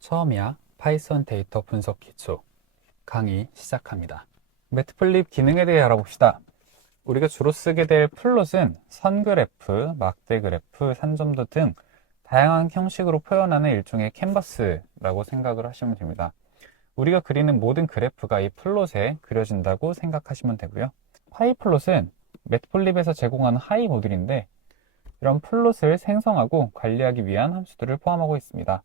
처음이야 파이썬 데이터 분석 기초 강의 시작합니다. 매트플립 기능에 대해 알아봅시다. 우리가 주로 쓰게 될 플롯은 선그래프, 막대그래프, 산점도 등 다양한 형식으로 표현하는 일종의 캔버스라고 생각을 하시면 됩니다. 우리가 그리는 모든 그래프가 이 플롯에 그려진다고 생각하시면 되고요. 파이플롯은 매트플립에서 제공하는 하이 모듈인데 이런 플롯을 생성하고 관리하기 위한 함수들을 포함하고 있습니다.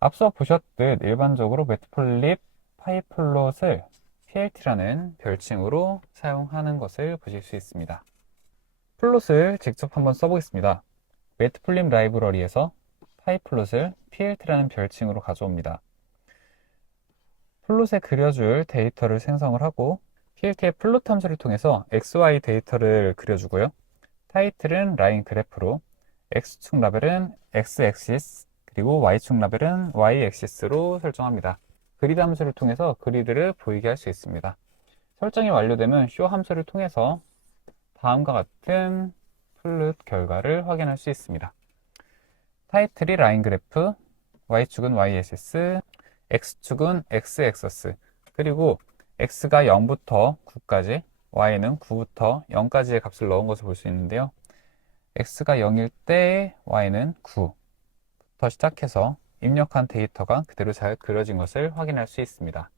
앞서 보셨듯 일반적으로 매트플립 파이플롯을 PLT라는 별칭으로 사용하는 것을 보실 수 있습니다. 플롯을 직접 한번 써보겠습니다. 매트플립 라이브러리에서 파이플롯을 PLT라는 별칭으로 가져옵니다. 플롯에 그려줄 데이터를 생성을 하고 PLT의 플롯 함수를 통해서 XY 데이터를 그려주고요. 타이틀은 라인 그래프로, X축 라벨은 X-액시스, 그리고 Y축 라벨은 Y-액시스로 설정합니다. 그리드 함수를 통해서 그리드를 보이게 할 수 있습니다. 설정이 완료되면 show 함수를 통해서 다음과 같은 플롯 결과를 확인할 수 있습니다. 타이틀이 라인 그래프, Y축은 Y-액시스, X축은 X-액시스, 그리고 X가 0부터 9까지, Y는 9부터 0까지의 값을 넣은 것을 볼 수 있는데요. X가 0일 때 Y는 9부터 시작해서 입력한 데이터가 그대로 잘 그려진 것을 확인할 수 있습니다.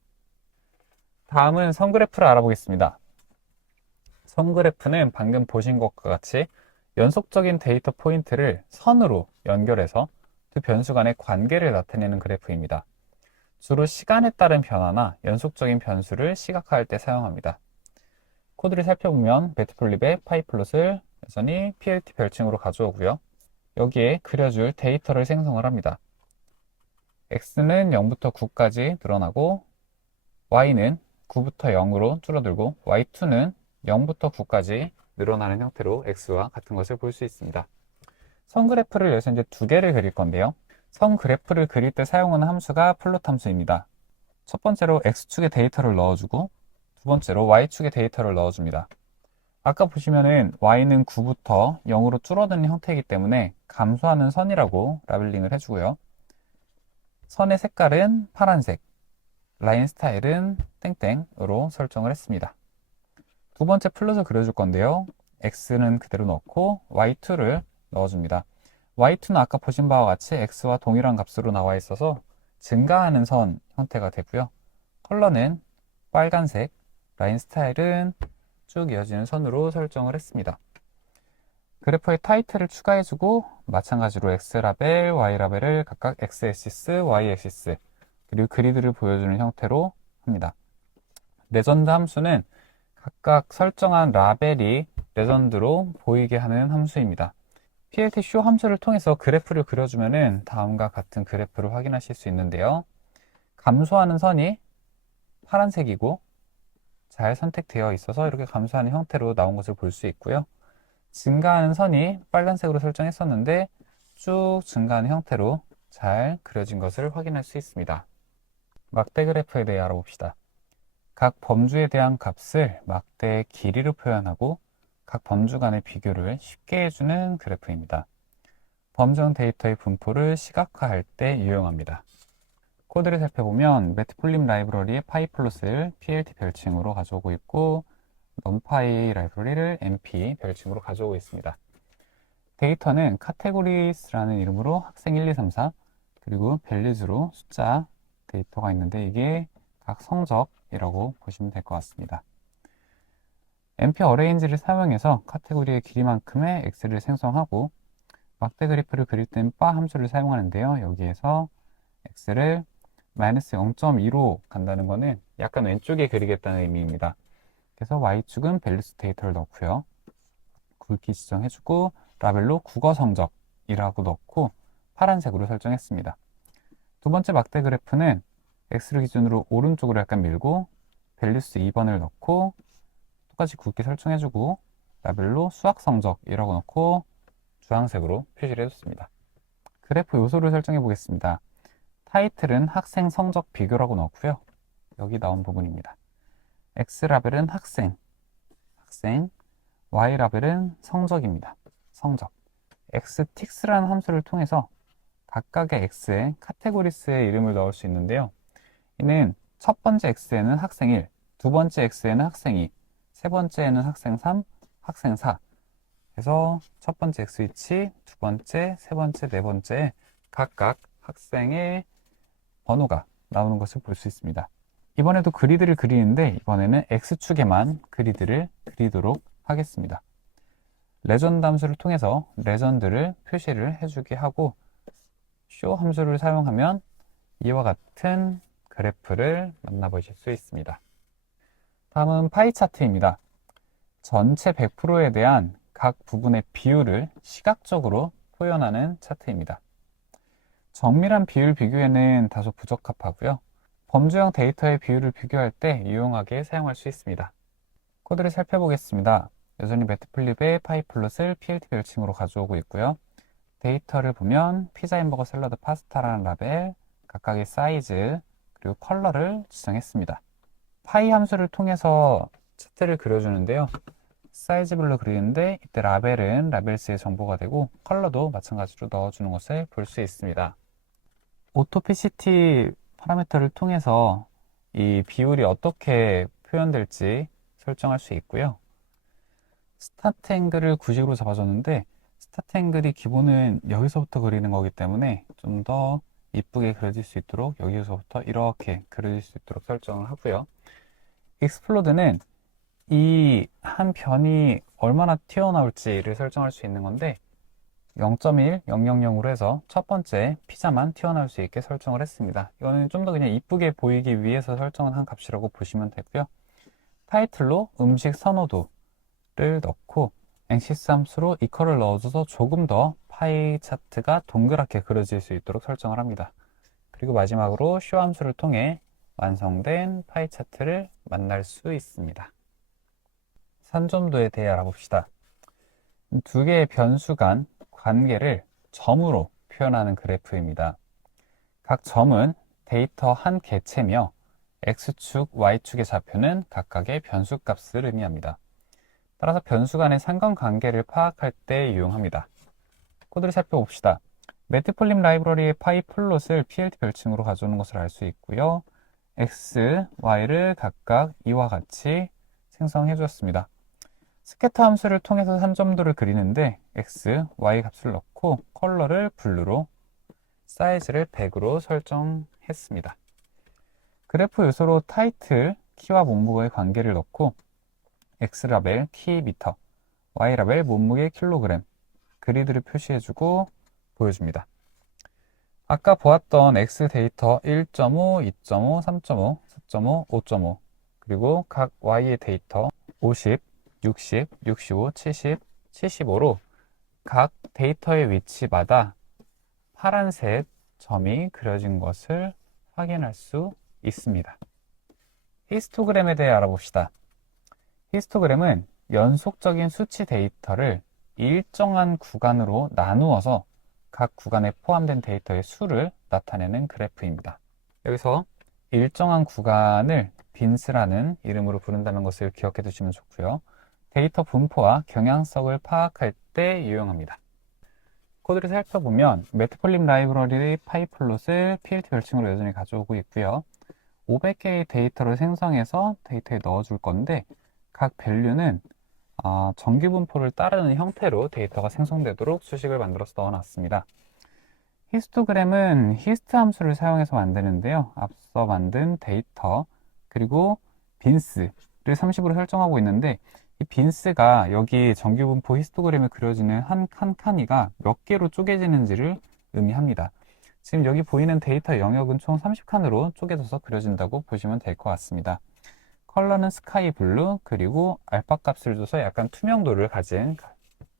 다음은 선그래프를 알아보겠습니다. 선그래프는 방금 보신 것과 같이 연속적인 데이터 포인트를 선으로 연결해서 두 변수 간의 관계를 나타내는 그래프입니다. 주로 시간에 따른 변화나 연속적인 변수를 시각화할 때 사용합니다. 코드를 살펴보면 매트플립의 파이플롯을 여전히 PLT 별칭으로 가져오고요. 여기에 그려줄 데이터를 생성을 합니다. X는 0부터 9까지 늘어나고 Y는 9부터 0으로 줄어들고 Y2는 0부터 9까지 늘어나는 형태로 X와 같은 것을 볼 수 있습니다. 선 그래프를 여기서 이제 두 개를 그릴 건데요. 선 그래프를 그릴 때 사용하는 함수가 플롯 함수입니다. 첫 번째로 X축의 데이터를 넣어주고 두 번째로 Y축의 데이터를 넣어줍니다. 아까 보시면은 Y는 9부터 0으로 줄어드는 형태이기 때문에 감소하는 선이라고 라벨링을 해주고요. 선의 색깔은 파란색, 라인 스타일은 땡땡으로 설정을 했습니다. 두 번째 플롯을 그려줄 건데요. X는 그대로 넣고 Y2를 넣어줍니다. Y2는 아까 보신 바와 같이 X와 동일한 값으로 나와 있어서 증가하는 선 형태가 되고요. 컬러는 빨간색, 라인 스타일은 쭉 이어지는 선으로 설정을 했습니다. 그래프의 타이틀을 추가해주고 마찬가지로 X라벨, Y라벨을 각각 X-액시스, Y-액시스 그리고 그리드를 보여주는 형태로 합니다. 레전드 함수는 각각 설정한 라벨이 레전드로 보이게 하는 함수입니다. PLT show 함수를 통해서 그래프를 그려주면 다음과 같은 그래프를 확인하실 수 있는데요. 감소하는 선이 파란색이고 잘 선택되어 있어서 이렇게 감소하는 형태로 나온 것을 볼 수 있고요. 증가하는 선이 빨간색으로 설정했었는데 쭉 증가하는 형태로 잘 그려진 것을 확인할 수 있습니다. 막대 그래프에 대해 알아봅시다. 각 범주에 대한 값을 막대의 길이로 표현하고 각 범주 간의 비교를 쉽게 해주는 그래프입니다. 범정 데이터의 분포를 시각화할 때 유용합니다. 코드를 살펴보면 매트플립 라이브러리의 파이플롯을 PLT 별칭으로 가져오고 있고 numpy 라이브러리를 MP 별칭으로 가져오고 있습니다. 데이터는 categories라는 이름으로 학생 1, 2, 3, 4 그리고 values로 숫자 데이터가 있는데 이게 각 성적이라고 보시면 될 것 같습니다. MP arrange를 사용해서 카테고리의 길이만큼의 X를 생성하고 막대 그래프를 그릴 땐 바 함수를 사용하는데요. 여기에서 X를 -0.2로 간다는 것은 약간 왼쪽에 그리겠다는 의미입니다. 그래서 Y축은 밸류스 데이터를 넣고요. 굵기 지정해주고 라벨로 국어 성적이라고 넣고 파란색으로 설정했습니다. 두 번째 막대 그래프는 X를 기준으로 오른쪽으로 약간 밀고 밸류스 2번을 넣고 똑같이 굵기 설정해주고 라벨로 수학 성적이라고 넣고 주황색으로 표시를 해줬습니다. 그래프 요소를 설정해 보겠습니다. 타이틀은 학생 성적 비교라고 넣고요. 여기 나온 부분입니다. X라벨은 학생, Y라벨은 성적입니다. 성적. Xtix라는 함수를 통해서 각각의 X에 카테고리스의 이름을 넣을 수 있는데요. 이는 첫 번째 X에는 학생 1, 두 번째 X에는 학생 2, 세 번째에는 학생 3, 학생 4. 그래서 첫 번째 X 위치, 두 번째, 세 번째, 네 번째 각각 학생의 번호가 나오는 것을 볼 수 있습니다. 이번에도 그리드를 그리는데 이번에는 X축에만 그리드를 그리도록 하겠습니다. 레전드 함수를 통해서 레전드를 표시를 해주게 하고 show 함수를 사용하면 이와 같은 그래프를 만나보실 수 있습니다. 다음은 파이 차트입니다. 전체 100%에 대한 각 부분의 비율을 시각적으로 표현하는 차트입니다. 정밀한 비율 비교에는 다소 부적합하고요. 범주형 데이터의 비율을 비교할 때 유용하게 사용할 수 있습니다. 코드를 살펴보겠습니다. 여전히 매트플립의 파이플롯을 PLT 별칭으로 가져오고 있고요. 데이터를 보면 피자, 햄버거, 샐러드, 파스타라는 라벨, 각각의 사이즈, 그리고 컬러를 지정했습니다. 파이 함수를 통해서 차트를 그려주는데요. 사이즈별로 그리는데 이때 라벨은 라벨스의 정보가 되고 컬러도 마찬가지로 넣어주는 것을 볼 수 있습니다. 오토피시티 파라미터를 통해서 이 비율이 어떻게 표현될지 설정할 수 있고요. 스타트 앵글을 90으로 잡아줬는데 스타트 앵글이 기본은 여기서부터 그리는 거기 때문에 좀 더 이쁘게 그려질 수 있도록 여기서부터 이렇게 그려질 수 있도록 설정을 하고요. 익스플로드는 이 한 변이 얼마나 튀어나올지를 설정할 수 있는 건데 0.1, 000으로 해서 첫 번째 피자만 튀어나올 수 있게 설정을 했습니다. 이거는 좀 더 그냥 이쁘게 보이기 위해서 설정을 한 값이라고 보시면 되고요. 타이틀로 음식 선호도를 넣고 앵시스 함수로 이퀄을 넣어줘서 조금 더 파이 차트가 동그랗게 그려질 수 있도록 설정을 합니다. 그리고 마지막으로 쇼 함수를 통해 완성된 파이 차트를 만날 수 있습니다. 산점도에 대해 알아봅시다. 두 개의 변수 간 관계를 점으로 표현하는 그래프입니다. 각 점은 데이터 한 개체며 X축, Y축의 좌표는 각각의 변수 값을 의미합니다. 따라서 변수 간의 상관관계를 파악할 때 유용합니다. 코드를 살펴봅시다. 매트플립 라이브러리의 파이플롯을 PLT 별칭으로 가져오는 것을 알 수 있고요. X, Y를 각각 이와 같이 생성해 주었습니다. 스캐터 함수를 통해서 산점도를 그리는데 X, Y 값을 넣고 컬러를 블루로 사이즈를 100으로 설정했습니다. 그래프 요소로 타이틀, 키와 몸무게의 관계를 넣고 X 라벨 키 미터, Y 라벨 몸무게 킬로그램, 그리드를 표시해주고 보여줍니다. 아까 보았던 X 데이터 1.5, 2.5, 3.5, 4.5, 5.5 그리고 각 Y의 데이터 50, 60, 65, 70, 75로 각 데이터의 위치마다 파란색 점이 그려진 것을 확인할 수 있습니다. 히스토그램에 대해 알아봅시다. 히스토그램은 연속적인 수치 데이터를 일정한 구간으로 나누어서 각 구간에 포함된 데이터의 수를 나타내는 그래프입니다. 여기서 일정한 구간을 빈스라는 이름으로 부른다는 것을 기억해 두시면 좋고요. 데이터 분포와 경향성을 파악할 때 유용합니다. 코드를 살펴보면 매트플립 라이브러리의 파이플롯을 PLT 별칭으로 여전히 가져오고 있고요. 500개의 데이터를 생성해서 데이터에 넣어줄 건데 각 밸류는 정규 분포를 따르는 형태로 데이터가 생성되도록 수식을 만들어서 넣어놨습니다. 히스토그램은 히스트 함수를 사용해서 만드는데요. 앞서 만든 데이터 그리고 빈스를 30으로 설정하고 있는데 이 빈스가 여기 정규분포 히스토그램에 그려지는 한 칸칸이가 몇 개로 쪼개지는지를 의미합니다. 지금 여기 보이는 데이터 영역은 총 30칸으로 쪼개져서 그려진다고 보시면 될 것 같습니다. 컬러는 스카이 블루 그리고 알파 값을 줘서 약간 투명도를 가진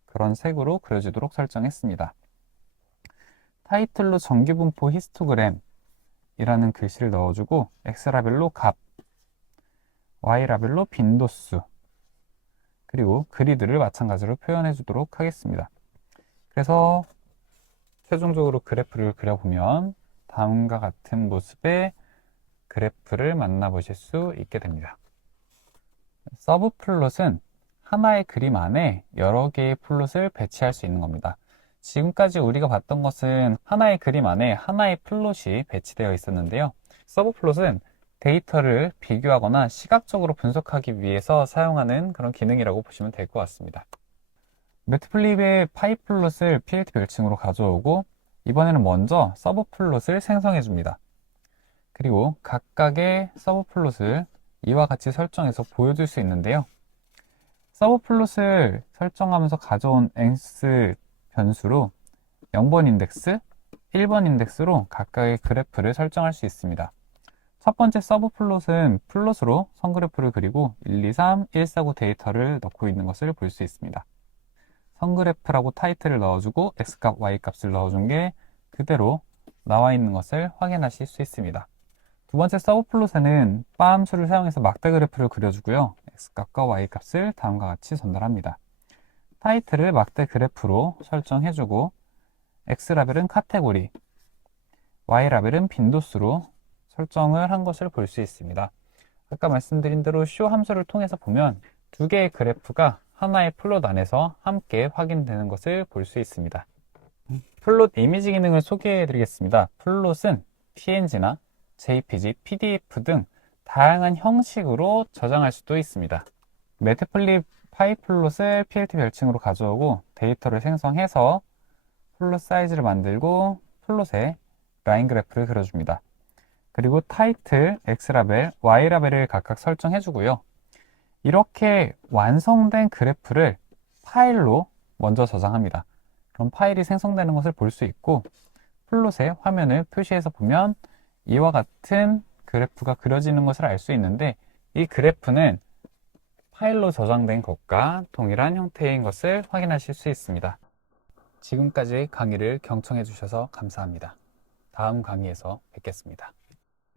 그런 색으로 그려지도록 설정했습니다. 타이틀로 정규분포 히스토그램 이라는 글씨를 넣어주고 X라벨로 값, Y라벨로 빈도수 그리고 그리드를 마찬가지로 표현해 주도록 하겠습니다. 그래서 최종적으로 그래프를 그려보면 다음과 같은 모습의 그래프를 만나보실 수 있게 됩니다. 서브 플롯은 하나의 그림 안에 여러 개의 플롯을 배치할 수 있는 겁니다. 지금까지 우리가 봤던 것은 하나의 그림 안에 하나의 플롯이 배치되어 있었는데요. 서브플롯은 데이터를 비교하거나 시각적으로 분석하기 위해서 사용하는 그런 기능이라고 보시면 될 것 같습니다. 매트플립의 파이플롯을 PLT 별칭으로 가져오고 이번에는 먼저 서브플롯을 생성해 줍니다. 그리고 각각의 서브플롯을 이와 같이 설정해서 보여줄 수 있는데요. 서브플롯을 설정하면서 가져온 X 변수로 0번 인덱스, 1번 인덱스로 각각의 그래프를 설정할 수 있습니다. 첫 번째 서브플롯은 플롯으로 선그래프를 그리고 1, 2, 3, 1, 4, 9 데이터를 넣고 있는 것을 볼 수 있습니다. 선그래프라고 타이틀을 넣어주고 X값, Y값을 넣어준 게 그대로 나와 있는 것을 확인하실 수 있습니다. 두 번째 서브플롯에는 바 함수를 사용해서 막대 그래프를 그려주고요. X값과 Y값을 다음과 같이 전달합니다. 타이틀을 막대 그래프로 설정해주고 X라벨은 카테고리, Y라벨은 빈도수로 설정을 한 것을 볼 수 있습니다. 아까 말씀드린 대로 show 함수를 통해서 보면 두 개의 그래프가 하나의 플롯 안에서 함께 확인되는 것을 볼 수 있습니다. 플롯 이미지 기능을 소개해 드리겠습니다. 플롯은 PNG나 JPG, PDF 등 다양한 형식으로 저장할 수도 있습니다. 매트플립 파이플롯을 PLT 별칭으로 가져오고 데이터를 생성해서 플롯 사이즈를 만들고 플롯에 라인 그래프를 그려줍니다. 그리고 타이틀, X라벨, Y라벨을 각각 설정해 주고요. 이렇게 완성된 그래프를 파일로 먼저 저장합니다. 그럼 파일이 생성되는 것을 볼 수 있고 플롯에 화면을 표시해서 보면 이와 같은 그래프가 그려지는 것을 알 수 있는데 이 그래프는 파일로 저장된 것과 동일한 형태인 것을 확인하실 수 있습니다. 지금까지 강의를 경청해 주셔서 감사합니다. 다음 강의에서 뵙겠습니다.